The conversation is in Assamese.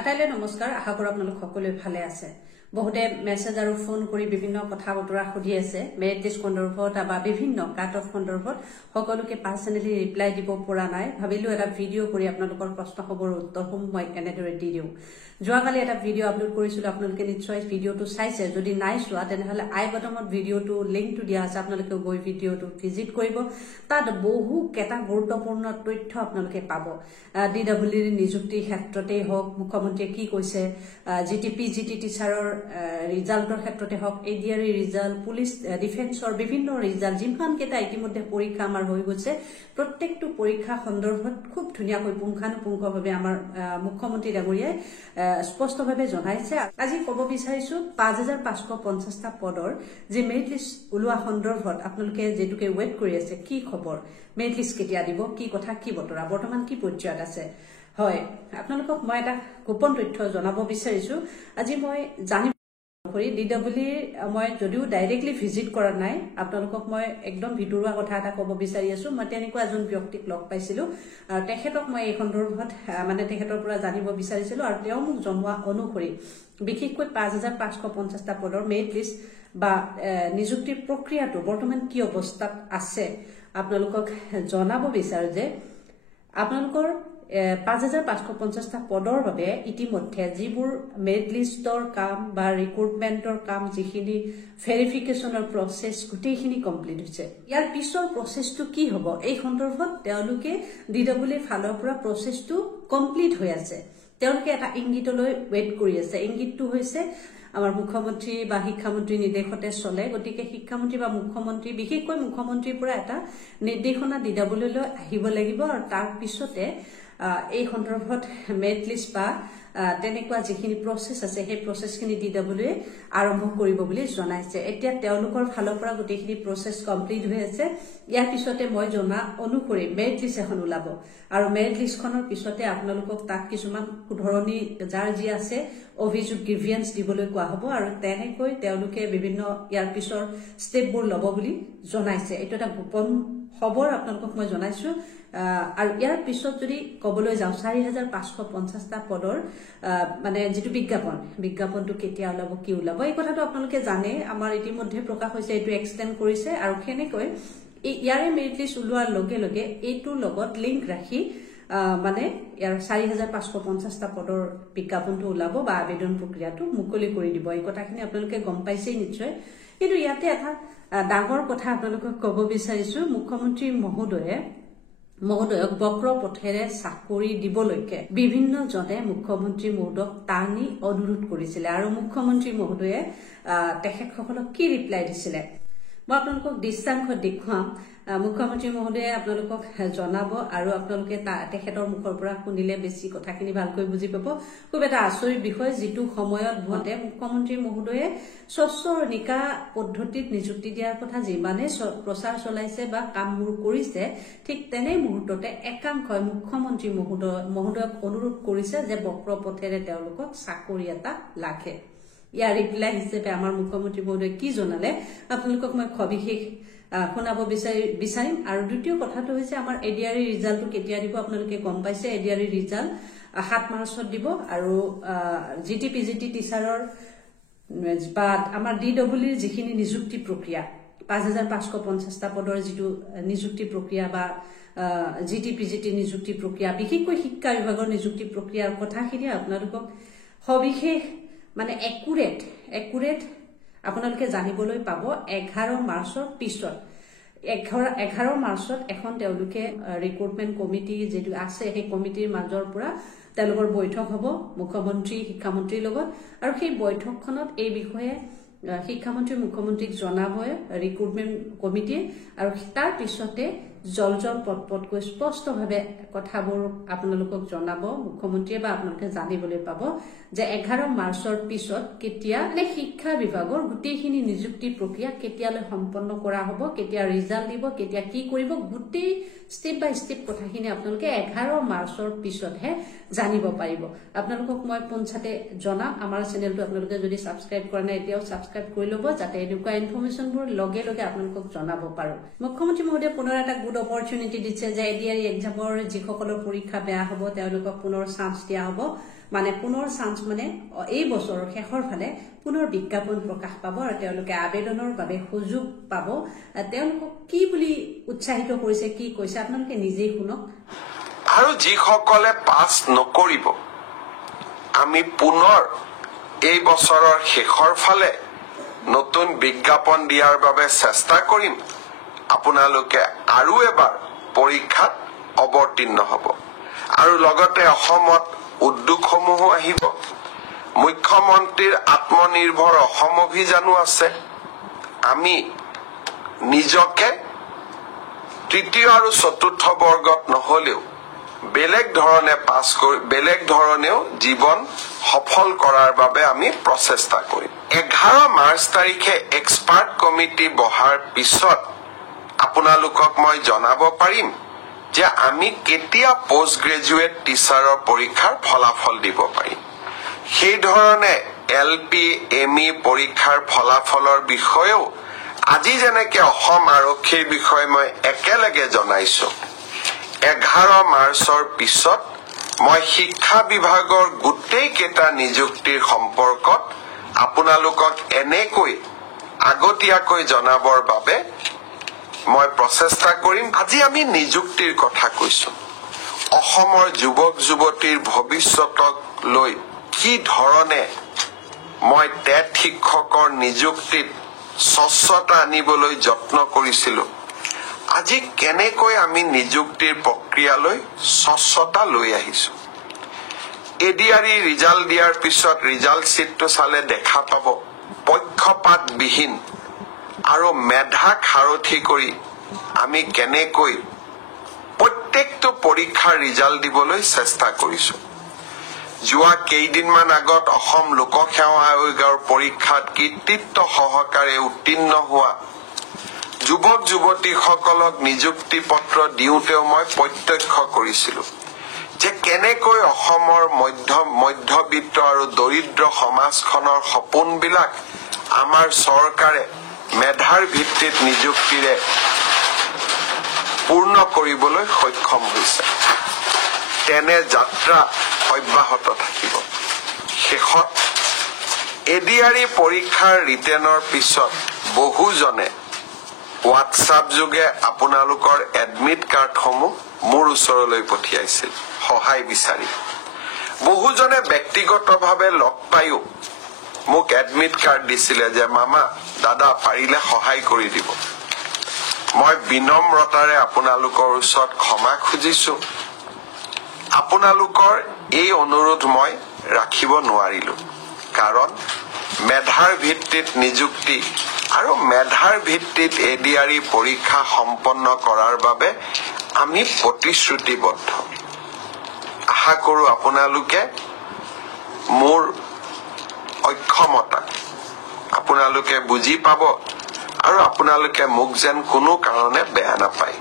আটাইলৈ নমস্কাৰ আশা কৰো আপোনালোক সকলোৱে ভালে আছে বহুতে মেছেজ আৰু ফোন কৰি বিভিন্ন কথা বতৰা খুদি আছে মেৰিট লিষ্ট সন্দৰ্ভত বা বিভিন্ন কাট অফ সন্দৰ্ভত সকলোকে পাৰ্সোনালি ৰিপ্লাই দিব পৰা নাই ভাবিলো এটা ভিডিও কৰি আপোনালোকৰ প্ৰশ্নসমূহৰ উত্তৰসমূহ মই এনেদৰে দি দিও যোৱাকালি এটা ভিডিও আপলোড কৰিছিল আপোনালোকে নিশ্চয় ভিডিওটো চাইছে যদি নাই চোৱা তেনেহলে আই বটমত ভিডিওটো লিংকটো দিয়া আছে আপোনালোকে গৈ ভিডিওটো ভিজিট কৰিব তাত বহু কেটা গুৰুত্বপূৰ্ণ তথ্য আপোনালোকে পাব ডিডব্লিউৰ নিযুক্তি ক্ষেত্ৰতে হওক মুখ্যমন্ত্ৰীয়ে কি কৈছে জিটিপি জিটি টিচাৰৰ ৰিজাল্টৰ ক্ষেত্ৰতে হওক এডিআৰই ৰিজাল্ট পুলিশ ডিফেন্সৰ বিভিন্ন ৰিজাল্ট যিমান কেটা ইতিমধ্যে পৰীক্ষা আমাৰ হৈ গৈছে প্ৰত্যেকটো পৰীক্ষা সন্দৰ্ভত খুব ধুনিয়াকৈ পুংখানুপুংখভাৱে আমাৰ মুখ্যমন্ত্ৰী ডাঙৰীয়াই স্পষ্টভাৱে জনাইছে আজি ক'ব বিচাৰিছো 5550টা পদৰ যে মেৰিট লিষ্ট ওলোৱা সন্দৰ্ভত আপোনালোকে যেটুকে ওয়েট কৰি আছে কি খবৰ মেৰিট লিষ্ট কেতিয়া দিব কি কথা কি বতৰা বৰ্তমান কি পৰ্যায়ত আছে হয় আপোনালোকক মই এটা গোপন তথ্য জনাব বিচাৰিছো আজি মই জানি কৰি ডিডব্লিউৰ মই যদিও ডাইৰেক্টলি ভিজিট কৰা নাই আপোনালোকক মই একদম ভিতৰুৱা কথা এটা ক'ব বিচাৰি আছো মই তেনেকুৱা এজন ব্যক্তিক লগ পাইছিলো তেখেতক মই এই সন্দৰ্ভত মানে তেখেতৰ পৰা জানিব বিচাৰিছিলো আৰু তেওঁ মোক জনোৱা অনুসৰি বিশেষকৈ 5550টা পদৰ মেৰিট লিষ্ট বা নিযুক্তিৰ প্ৰক্ৰিয়াটো বৰ্তমান কি অৱস্থাত আছে আপোনালোকক জনাব বিচাৰো যে আপোনালোকৰ 5550টা পদৰ বাবে ইতিমধ্যে যিবোৰ মেৰিট লিষ্টৰ কাম বা ৰিক্ৰুটমেন্টৰ কাম যিখিনি ভেৰিফিকেশনৰ প্ৰসেস গোটেইখিনি কমপ্লিট হৈছে ইয়াৰ পিছৰ প্ৰসেসটো কি হ'ব এই সন্দৰ্ভত তেওঁলোকে ডিডব্লিউৰ ফালৰ পৰা প্ৰসেসটো কমপ্লিট হৈ আছে তেওঁলোকে এটা ইংগিতলৈ ওয়েট কৰি আছে ইংগিতটো হৈছে আমাৰ মুখ্যমন্ত্ৰী বা শিক্ষামন্ত্ৰী নিৰ্দেশতে চলে গতিকে শিক্ষামন্ত্ৰী বা মুখ্যমন্ত্ৰী বিশেষকৈ মুখ্যমন্ত্ৰীৰ পৰা এটা নিৰ্দেশনা ডিডব্লিউলৈ আহিব লাগিব আৰু তাৰ পিছতে এই সন্দৰ্ভত মেৰিট লিষ্ট বা তেনেকুৱা যিখিনি প্ৰসেস আছে সেই প্ৰসেসখিনি ডিডব্লিউয়ে আৰম্ভ কৰিব বুলি জনাইছে এতিয়া তেওঁলোকৰ ফালৰ পৰা গোটেইখিনি প্ৰসেস কমপ্লিট হৈ আছে ইয়াৰ পিছতে মই জনা অনুসৰি মেৰিট লিষ্ট এখন ওলাব আৰু মেৰিট লিষ্টখনৰ পিছতে আপোনালোকক তাক কিছুমান ধৰণী যাৰ যি আছে অভিযোগ গ্ৰিভিয়েন্স দিবলৈ কোৱা হ'ব আৰু তেনেকৈ তেওঁলোকে বিভিন্ন ইয়াৰ পিছৰ ষ্টেপবোৰ ল'ব বুলি জনাইছে এটা এটা গোপন খবৰ আপোনালোকক মই জনাইছো আৰু ইয়াৰ পিছত যদি কবলৈ যাও 4550টা পদৰ মানে যেটো বিজ্ঞাপনটো কেতিয়া ওলাব কি ওলাব এই কথাটো আপোনালোকে জানে আমাৰ ইতিমধ্যে প্ৰকাশ হৈছে এটো এক্সটেন্ড কৰিছে আৰু কেনেকৈ ইয়াৰে মেৰিট লিষ্ট ওলোৱাৰ লগে লগে এইটোৰ লগত লিংক ৰাখি মানে ইয়াৰ 4550টা পদৰ বিজ্ঞাপনটো ওলাব বা আবেদন প্ৰক্ৰিয়াটো মুকলি কৰি দিব এই কথাখিনি আপোনালোকে গম পাইছেই নিশ্চয় কিন্তু ইয়াতে এটা ডাঙৰ কথা আপোনালোকক ক'ব বিচাৰিছো মুখ্যমন্ত্ৰী মহোদয়ক বক্ৰ পথেৰে চাকৰি দিবলৈকে বিভিন্ন জনে মুখ্যমন্ত্ৰী মহোদয়ক টানি অনুৰোধ কৰিছিল আৰু মুখ্যমন্ত্ৰী মহোদয়ে তেখেতসকলক কি ৰিপ্লাই দিছিল মই আপোনালোকক দৃশ্যাংশ দেখুৱাম মুখ্যমন্ত্ৰী মহোদয়ে আপোনালোকক জনাব আৰু আপোনালোকে তেখেতৰ মুখৰ পৰা শুনিলে বেছি কথাখিনি ভালকৈ বুজি পাব খুব এটা আচৰিত বিষয় যেটো সময়ত ভতে মুখ্যমন্ত্ৰী মহোদয়ে স্বচ্ছ নিকা পদ্ধতিত নিযুক্তি দিয়াৰ কথা যিমানে প্ৰচাৰ চলাইছে বা কামবোৰ কৰিছে ঠিক তেনে মুহূৰ্ততে একাংশই মুখ্যমন্ত্ৰী মহোদয়ক অনুৰোধ কৰিছে যে বক্ৰ পথেৰে তেওঁলোকক চাকৰি এটা লাগে ইয়াৰ ৰিপ্লাই হিচাপে আমাৰ মুখ্যমন্ত্ৰী মহোদয়ে কি জনালে আপোনালোকক মই সবিশেষ শুনাব বিচাৰিম আৰু দ্বিতীয় কথাটো হৈছে আমাৰ এডিআৰই ৰিজাল্টটো কেতিয়া দিব আপোনালোকে গম পাইছে এডিআৰই ৰিজাল্ট 7 মাৰ্চত দিব আৰু জিটিপি জিটি টিচাৰৰ বা আমাৰ ডিডব্লিউৰ যিখিনি নিযুক্তি প্ৰক্ৰিয়া 5550টা পদৰ যেটো নিযুক্তি প্ৰক্ৰিয়া বা জিটিপি জিটি নিযুক্তি প্ৰক্ৰিয়া বিশেষকৈ শিক্ষা বিভাগৰ নিযুক্তি প্ৰক্ৰিয়াৰ কথাখিনি আপোনালোকক সবিশেষ মানে একুৰেট আপোনালোকে জানিবলৈ পাব 11 মাৰ্চৰ পিছত 11 মাৰ্চত এখন তেওঁলোকে ৰিক্ৰুটমেন্ট কমিটি যেটো আছে সেই কমিটিৰ মাজৰ পৰা তেওঁলোকৰ বৈঠক হ'ব মুখ্যমন্ত্ৰী শিক্ষামন্ত্ৰীৰ লগত আৰু সেই বৈঠকখনত এই বিষয়ে শিক্ষামন্ত্ৰী মুখ্যমন্ত্ৰীক জনাব ৰিক্ৰুটমেন্ট কমিটি আৰু তাৰ পিছতে জল পটকৈ স্পষ্টভাৱে কথাবোৰ আপোনালোকক জনাব মুখ্যমন্ত্ৰীয়ে বা আপোনালোকে জানিবলৈ পাব যে 11 মাৰ্চৰ পিছত কেতিয়া শিক্ষা বিভাগৰ গোটেইখিনি নিযুক্তি প্ৰক্ৰিয়া কেতিয়ালৈ সম্পন্ন কৰা হ'ব কেতিয়া ৰিজাল্ট দিব কেতিয়া কি কৰিব গোটেই স্টেপ বাই স্টেপ কথাখিনি আপোনালোকে 11 মাৰ্চৰ পিছতহে জানিব পাৰিব আপোনালোকক মই পঞ্চাতে জনাম আমাৰ চেনেলটো আপোনালোকে যদি সাবস্ক্ৰাইব কৰা নাই এতিয়াও সাবস্ক্ৰাইব কৰি ল'ব যাতে এনেকুৱা ইনফৰমেশনবোৰ লগে লগে আপোনালোকক জনাব পাৰো মুখ্যমন্ত্ৰী মহোদয়ে পুনৰ এটা গুড অপৰচুনিটি দিছে যে এডিআৰই এক্সামৰ যিসকলৰ পৰীক্ষা বেয়া হ'ব তেওঁলোকক পুনৰ চান্স দিয়া হ'ব মানে পুনৰ চান্স মানে এই বছৰৰ শেষৰ ফালে পুনৰ বিজ্ঞাপন প্ৰকাশ পাব আৰু তেওঁলোকে আবেদনৰ বাবে সুযোগ পাব তেওঁলোকক কি বুলি উৎসাহিত কৰিছে কি কৈছে আপোনালোকে নিজেই শুনক আৰু যিসকলে পাছ নকৰিব আমি পুনৰ এই বছৰৰ শেষৰ ফালে নতুন বিজ্ঞাপন দিয়াৰ বাবে চেষ্টা কৰিম আপোনালোকে আৰু এবাৰ পৰীক্ষাত অৱতীৰ্ণ হ'ব আৰু লগতে অসমত উদ্যোগসমূহ আহিব মুখ্যমন্ত্ৰীৰ আত্মনিৰ্ভৰ অসম অভিযানো আছে আমি নিজকে তৃতীয় আৰু চতুৰ্থ বৰ্গত নহলেও বেলেগ ধৰণে পাছ কৰি বেলেগ ধৰণেও জীৱন সফল কৰাৰ বাবে আমি প্ৰচেষ্টা কৰিম 11 মাৰ্চ তাৰিখে এক্সপাৰ্ট কমিটি বহাৰ পিছত আপোনালোকক মই জনাব পাৰিম যে আমি কেতিয়া পোষ্ট গ্ৰেজুৱেট টিচাৰৰ পৰীক্ষাৰ ফলাফল দিব পাৰিম সেই ধৰণে এলপি এমই পৰীক্ষাৰ ফলাফলৰ বিষয়েও আজি যেনেকে অসম আৰক্ষীৰ বিষয়ে মই একেলগে জনাইছো 11 মাৰ্চৰ পিছত মই শিক্ষা বিভাগৰ গোটেই কেইটা নিযুক্তিৰ সম্পৰ্কত আপোনালোকক এনেকৈ আগতীয়াকৈ জনাবৰ বাবে মই প্ৰচেষ্টা কৰিম আজি আমি নিযুক্তিৰ কথা কৈছো অসমৰ যুৱক যুৱতীৰ ভৱিষ্যতক লৈ কি ধৰণে মই টেট শিক্ষকৰ নিযুক্তিত স্বচ্ছতা আনিবলৈ যত্ন কৰিছিলো আজি কেনেকৈ আমি নিযুক্তিৰ প্ৰক্ৰিয়ালৈ স্বচ্ছতা লৈ আহিছো এডিআৰই ৰিজাল্ট দিয়াৰ পিছত ৰিজাল্ট চিটটো চালে দেখা পাব পক্ষপাতবিহীন আৰু মেধাক সাৰথি কৰি আমি কেনেকৈ প্ৰত্যেকটো পৰীক্ষাৰ ৰিজাল্ট দিবলৈ চেষ্টা কৰিছো যোৱা কেইদিনমান আগত অসম লোকসেৱা আয়োগৰ পৰীক্ষাত কৃতিত্ব সহকাৰে উত্তীৰ্ণ হোৱা যুৱক যুৱতীসকলক নিযুক্তি পত্ৰ দিওঁতেও মই প্ৰত্যক্ষ কৰিছিলো যে কেনেকৈ অসমৰ মধ্যবিত্ত আৰু দৰিদ্ৰ সমাজখনৰ সপোনবিলাক আমাৰ চৰকাৰে মেধাৰ ভিত্তিত নিযুক্তিৰে পূৰ্ণ কৰিবলৈ সক্ষম হৈছে তেনে যাত্ৰা অব্যাহত থাকিব শেষত এডিআৰই পৰীক্ষাৰ ৰিটেনৰ পিছত বহুজনে হোৱাটছআপ যোগে আপোনালোকৰ এডমিট কাৰ্ডসমূহ মোৰ ওচৰলৈ পঠিয়াইছিল সহায় বিচাৰি বহুজনে ব্যক্তিগতভাৱে লগ পায়ো মোক এডমিট কাৰ্ড দিছিলে যে মামা দাদা পাৰিলে সহায় কৰি দিব মই বিনম্ৰতাৰে আপোনালোকৰ ওচৰত ক্ষমা খুজিছো আপোনালোকৰ এই অনুৰোধ মই ৰাখিব নোৱাৰিলো কাৰণ মেধাৰ ভিত্তিত নিযুক্তি আৰু মেধাৰ ভিত্তিত এডিআৰই পৰীক্ষা সম্পন্ন কৰাৰ বাবে আমি প্ৰতিশ্ৰুতিবদ্ধ আশা কৰো আপোনালোকে মোৰ অক্ষমতা আপোনালোকে বুজি পাব আৰু আপোনালোকে মোক যেন কোনো কাৰণে বেয়া নাপায়